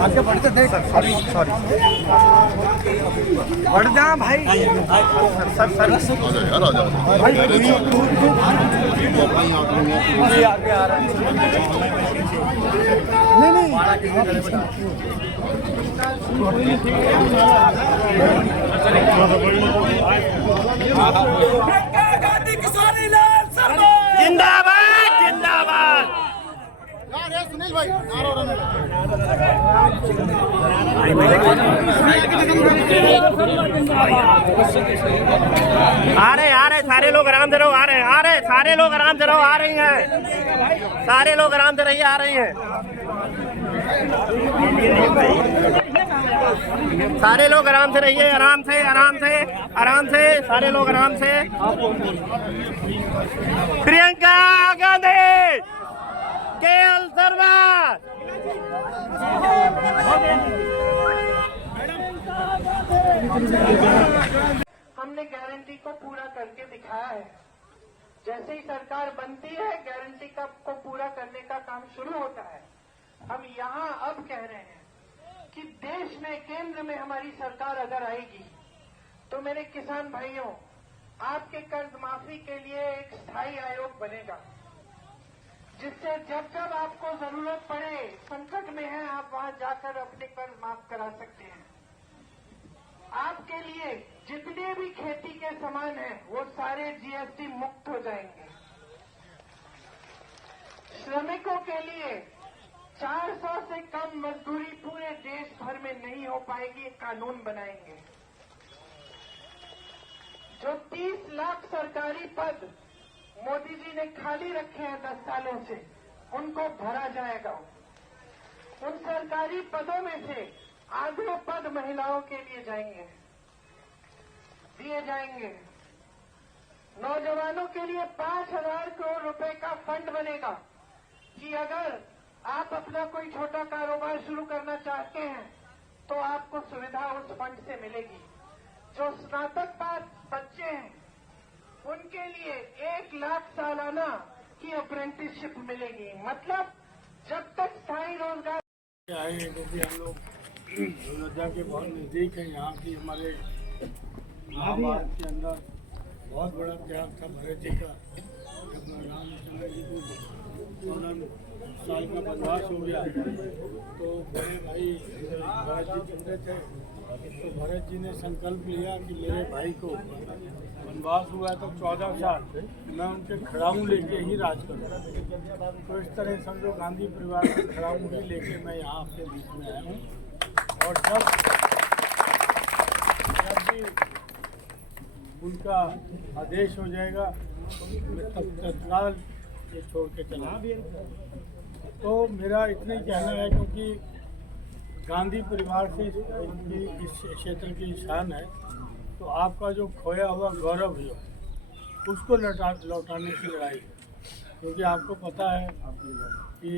आगे बढ़ते देख सॉरी सॉरी बढ़ जा भाई सर सर यार आ जा भाई आगे आ रहा है नहीं गांधी किसानी लाल जिंदाबाद जिंदाबाद यार ये सुनील भाई आ रहे सारे लोग आराम से रहो आ रहे सारे लोग आराम से रहो आ रही हैं सारे लोग आराम से रहिए आ रही हैं सारे लोग आराम से रहिए आराम से सारे लोग आराम से प्रियंका गांधी केएल शर्मा हमने गारंटी को पूरा करके दिखाया है। जैसे ही सरकार बनती है गारंटी को पूरा करने का काम शुरू होता है। हम यहाँ अब कह रहे हैं कि देश में केंद्र में हमारी सरकार अगर आएगी तो मेरे किसान भाइयों आपके कर्ज माफी के लिए एक स्थायी आयोग बनेगा, जिससे जब जब आपको जरूरत पड़े, संकट में है, आप वहां जाकर अपने कर्ज माफ करा सकते हैं। आपके लिए जितने भी खेती के सामान हैं वो सारे जीएसटी मुक्त हो जाएंगे। श्रमिकों के लिए 400 से कम मजदूरी पूरे देश भर में नहीं हो पाएगी, कानून बनाएंगे। जो 30 लाख सरकारी पद मोदी जी ने खाली रखे हैं 10 सालों से, उनको भरा जाएगा। उन सरकारी पदों में से आधे पद महिलाओं के लिए दिए जाएंगे। नौजवानों के लिए 5,000 करोड़ रुपए का फंड बनेगा कि अगर आप अपना कोई छोटा कारोबार शुरू करना चाहते हैं तो आपको सुविधा उस फंड से मिलेगी। जो स्नातक पास बच्चे हैं उनके लिए 1 लाख सालाना की अप्रेंटिसशिप मिलेगी। मतलब जब तक स्थायी रोजगार आएंगे, क्योंकि हम लोग अयोध्या के बहुत नज़दीक हैं। यहाँ की हमारे महाभारत के अंदर बहुत बड़ा त्याग था भरत जी का। जब रामचंद्र जी को 14 साल का वनवास हो गया तो बड़े भाई भरत जी चुनते थे, तो भरत जी ने संकल्प लिया कि मेरे भाई को वनवास हुआ तो 14 साल मैं उनके खड़ाऊ लेके ही राज करूँ। तो इस तरह समझो गांधी परिवार के खड़ाऊ ही लेके मैं यहाँ आपके बीच में आया हूँ। और जब भी उनका आदेश हो जाएगा मैं तत्काल ये छोड़ के चला। तो मेरा इतना ही कहना है, क्योंकि गांधी परिवार से इस क्षेत्र की शान है, तो आपका जो खोया हुआ गौरव है उसको लौटाने की लड़ाई है। क्योंकि आपको पता है कि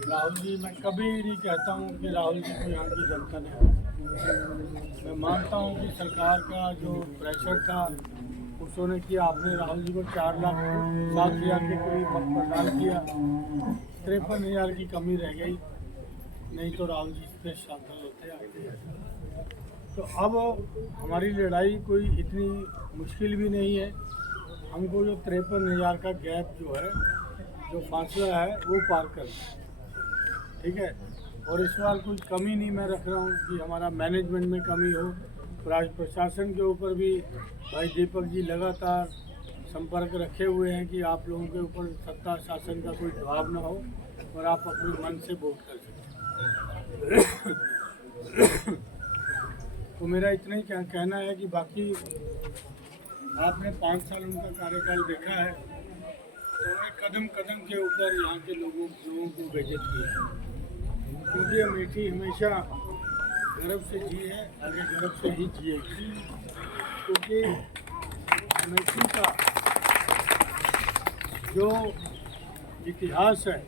राहुल जी, मैं कभी नहीं कहता हूँ कि राहुल जी को यहाँ की जनता ने, मैं मानता हूँ कि सरकार का जो प्रेशर था उसने किया। आपने राहुल जी को 4,07,000 के करीब मत प्रदान किया, 53,000 की कमी रह गई, नहीं तो राहुल जी पे शामिल होते आगे। तो अब हमारी लड़ाई कोई इतनी मुश्किल भी नहीं है। हमको जो 53,000 का गैप जो है, जो फासला है, वो पार करना है, ठीक है। और इस बार कोई कमी नहीं मैं रख रहा हूँ कि हमारा मैनेजमेंट में कमी हो। प्रशासन के ऊपर भी भाई दीपक जी लगातार संपर्क रखे हुए हैं कि आप लोगों के ऊपर सत्ता शासन का कोई दबाव ना हो और आप अपने मन से वोट कर सकें। तो मेरा इतना ही कहना है कि बाकी आपने 5 साल उनका कार्यकाल देखा है, तो उन्होंने कदम कदम के ऊपर यहाँ के लोगों को बेइज्जत किया। क्योंकि अमेठी हमेशा गर्व से जी है, आगे गर्व से ही जिएगी। क्योंकि अमेठी का जो इतिहास है,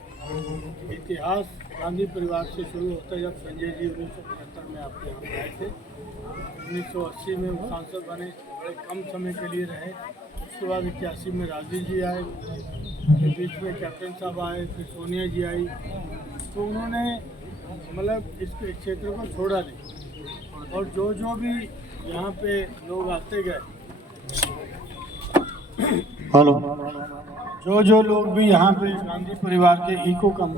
इतिहास गांधी परिवार से शुरू होता है। जब संजय जी 1975 में आपके यहाँ आए थे, 1980 में वो सांसद बने, बड़े कम समय के लिए रहे। उसके बाद 81 में राजीव जी आए, फिर बीच में कैप्टन साहब आए, फिर सोनिया जी आई, तो उन्होंने मतलब इस क्षेत्र को छोड़ा नहीं। और जो भी यहाँ पे लोग आते गए, हेलो, जो लोग भी यहाँ पे गांधी परिवार के इको कम,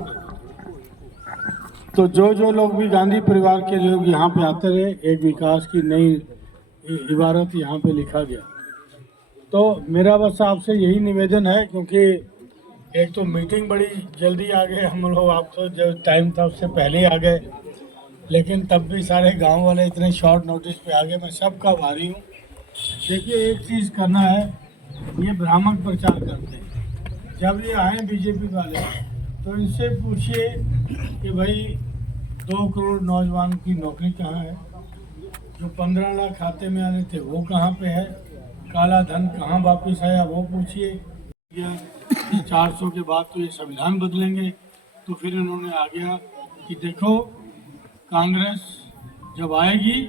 तो जो लोग भी गांधी परिवार के लोग यहाँ पे आते रहे, एक विकास की नई इबारत यहाँ पे लिखा गया। तो मेरा बस आपसे यही निवेदन है, क्योंकि एक तो मीटिंग बड़ी जल्दी आ गए हम लोग, आपको जो टाइम था उससे पहले ही आ गए, लेकिन तब भी सारे गांव वाले इतने शॉर्ट नोटिस पे आ गए। मैं सबका आभारी हूँ। देखिए, एक चीज़ करना है, ये भ्रामक प्रचार करते हैं। जब ये आए बीजेपी वाले, तो इनसे पूछिए कि भाई 2 करोड़ नौजवान की नौकरी कहाँ है, जो 15 लाख खाते में आने थे वो कहाँ पे है, काला धन कहाँ वापस आया वो पूछिए। 400 के बाद तो ये संविधान बदलेंगे। तो फिर इन्होंने आ गया कि देखो, कांग्रेस जब आएगी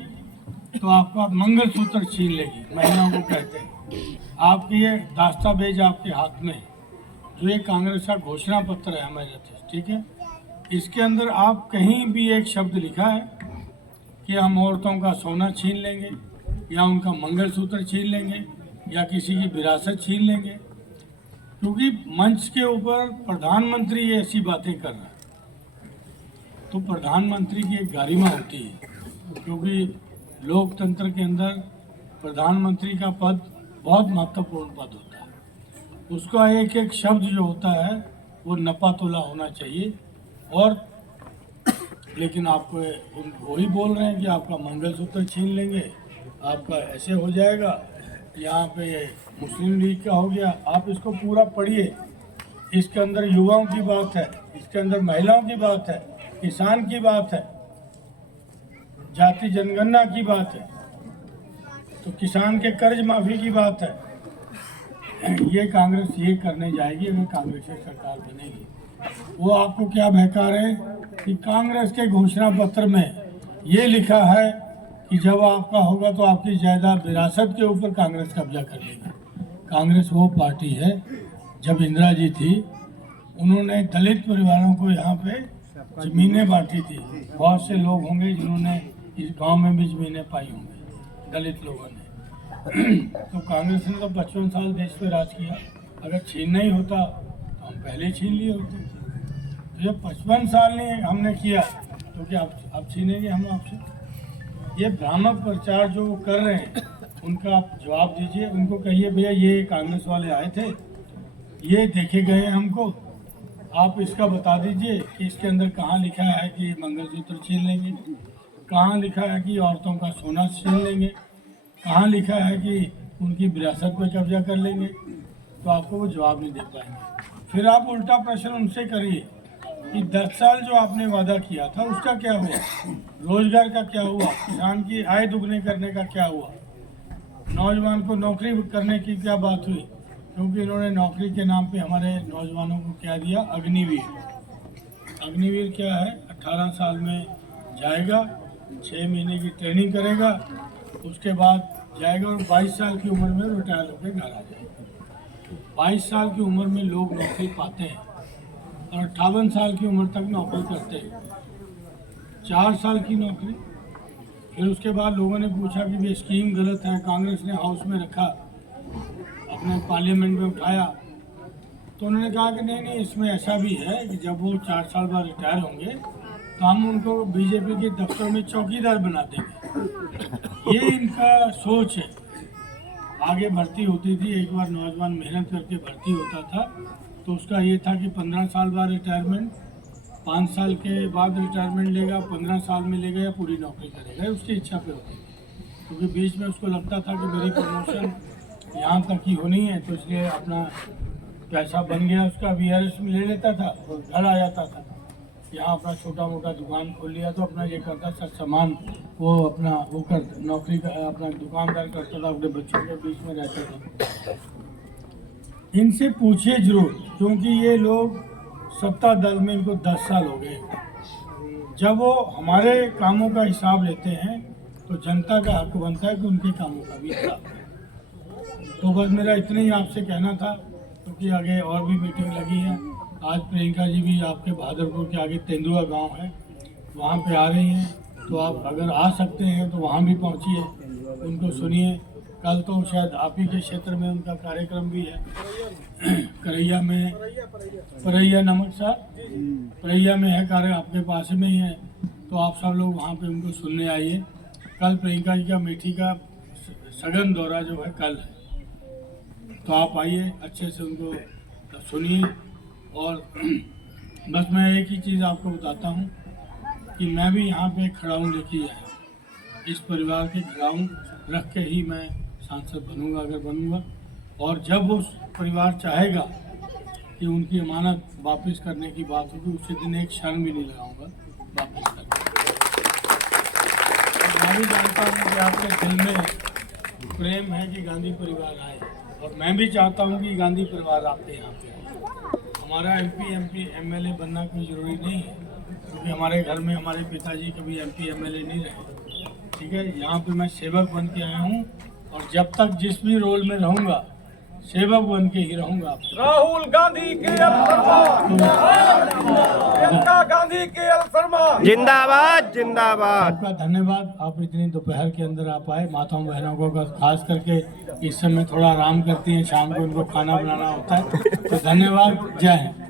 तो आपका मंगलसूत्र छीन लेगी, महिलाओं को कहते हैं। आपकी ये दस्तावेज आपके हाथ में है, जो ये कांग्रेस का घोषणा पत्र है हमारे, ठीक है। इसके अंदर आप कहीं भी एक शब्द लिखा है कि हम औरतों का सोना छीन लेंगे, या उनका मंगलसूत्र छीन लेंगे, या किसी की विरासत छीन लेंगे? क्योंकि मंच के ऊपर प्रधानमंत्री ऐसी बातें कर रहा है, तो प्रधानमंत्री की एक गरिमा होती है, क्योंकि लोकतंत्र के अंदर प्रधानमंत्री का पद बहुत महत्वपूर्ण पद होता है। उसका एक एक शब्द जो होता है वो नपा तोला होना चाहिए। और लेकिन आपको वही बोल रहे हैं कि आपका मंगलसूत्र छीन लेंगे, आपका ऐसे हो जाएगा, यहाँ पे मुस्लिम लीग का हो गया। आप इसको पूरा पढ़िए, इसके अंदर युवाओं की बात है, इसके अंदर महिलाओं की बात है, किसान की बात है, जाति जनगणना की बात है, तो किसान के कर्ज माफी की बात है। ये कांग्रेस ये करने जाएगी अगर कांग्रेस की सरकार बनेगी। वो आपको क्या बहका रहे कि कांग्रेस के घोषणा पत्र में ये लिखा है कि जब आपका होगा तो आपकी जायदाद विरासत के ऊपर कांग्रेस कब्जा कर लेगी। कांग्रेस वो पार्टी है, जब इंदिरा जी थी उन्होंने दलित परिवारों को यहाँ पे जमीनें बांटी थी। बहुत से लोग होंगे जिन्होंने इस गांव में भी जमीनें पाई होंगी, दलित लोगों ने। तो कांग्रेस ने तो 55 साल देश पे राज किया। अगर छीनना ही होता तो हम पहले छीन लिए होते। तो जब 55 साल नहीं हमने किया तो क्या अब छीनेंगे हम आपसे? ये भ्रामक प्रचार जो वो कर रहे हैं उनका आप जवाब दीजिए। उनको कहिए भैया ये कांग्रेस वाले आए थे, ये देखे गए हमको, आप इसका बता दीजिए कि इसके अंदर कहाँ लिखा है कि मंगलसूत्र छीन लेंगे, कहाँ लिखा है कि औरतों का सोना छीन लेंगे, कहाँ लिखा है कि उनकी विरासत पर कब्जा कर लेंगे। तो आपको वो जवाब नहीं दे पाएंगे। फिर आप उल्टा प्रश्न उनसे करिए कि 10 साल जो आपने वादा किया था उसका क्या हुआ, रोजगार का क्या हुआ, किसान की आय दुगने करने का क्या हुआ, नौजवान को नौकरी करने की क्या बात हुई? क्योंकि इन्होंने नौकरी के नाम पे हमारे नौजवानों को क्या दिया, अग्निवीर। अग्निवीर क्या है? 18 साल में जाएगा, 6 महीने की ट्रेनिंग करेगा, उसके बाद जाएगा और 22 साल की उम्र में रिटायर होकर घर आ जाएगा। 22 साल की उम्र में लोग नौकरी पाते हैं और 58 साल की उम्र तक नौकरी करते हैं, 4 साल की नौकरी। फिर उसके बाद लोगों ने पूछा कि ये स्कीम गलत है, कांग्रेस ने हाउस में रखा, अपने पार्लियामेंट में उठाया, तो उन्होंने कहा कि नहीं, इसमें ऐसा भी है कि जब वो 4 साल बाद रिटायर होंगे तो हम उनको बीजेपी के दफ्तर में चौकीदार बना देंगे। ये इनका सोच है। आगे भर्ती होती थी, एक बार नौजवान मेहनत करके भर्ती होता था तो उसका ये था कि 15 साल बाद रिटायरमेंट, 5 साल के बाद रिटायरमेंट लेगा, 15 साल में लेगा या पूरी नौकरी करेगा, उसकी इच्छा पे होती थी। क्योंकि बीच में उसको लगता था कि मेरी प्रमोशन यहाँ तक ही होनी है, तो इसलिए अपना पैसा बन गया उसका, VRS में ले लेता था और घर आ जाता था। यहाँ अपना छोटा मोटा दुकान खोल लिया तो अपना ये करता था, सामान वो अपना वो कर नौकरी का अपना दुकानदार करता था, अपने बच्चों के बीच में रहता था। इनसे पूछिए जरूर, क्योंकि ये लोग सत्ता दल में इनको 10 साल हो गए। जब वो हमारे कामों का हिसाब लेते हैं तो जनता का हक बनता है कि उनके कामों का भी हिसाब। तो बस मेरा इतना ही आपसे कहना था। तो क्योंकि आगे और भी मीटिंग लगी है। आज प्रियंका जी भी आपके बहादुरपुर के आगे तेंदुआ गांव है, वहाँ पे आ रही हैं, तो आप अगर आ सकते हैं तो वहाँ भी पहुँचिए, उनको सुनिए। कल तो शायद आप ही के क्षेत्र में उनका कार्यक्रम भी है, करैया में, परैया नमक साहब, परैया में है कार्य, आपके पास में ही है, तो आप सब लोग वहाँ पे उनको सुनने आइए। कल प्रियंका जी का मेठी का सघन दौरा जो है कल है, तो आप आइए, अच्छे से उनको सुनिए। और बस मैं एक ही चीज़ आपको बताता हूँ कि मैं भी यहाँ पे खड़ा हूँ, देखिए इस परिवार के खड़ा हूँ, रख के ही मैं सांसद बनूंगा अगर बनूंगा। और जब उस परिवार चाहेगा कि उनकी अमानत वापस करने की बात होगी, उसी दिन एक क्षण भी नहीं लगाऊंगा वापस करने। मैं भी जानता हूँ कि आपके दिल में प्रेम है कि गांधी परिवार आए, और मैं भी चाहता हूँ कि गांधी परिवार आपके यहाँ पे आए। हमारा MP MLA बनना कोई ज़रूरी नहीं है, क्योंकि हमारे घर में हमारे पिताजी कभी MP MLA नहीं रहे, ठीक है। यहाँ पे मैं सेवक बन के आया हूँ, और जब तक जिस भी रोल में रहूँगा सेवक बन के ही रहूँगा। राहुल गांधी के प्रियंका गांधी के जिंदाबाद जिंदाबाद। आपका धन्यवाद, आप इतनी दोपहर के अंदर आप आए। माताओं बहनों को खास करके इस समय थोड़ा आराम करती हैं, शाम को उनको खाना बनाना होता है, तो धन्यवाद। जय हिंद।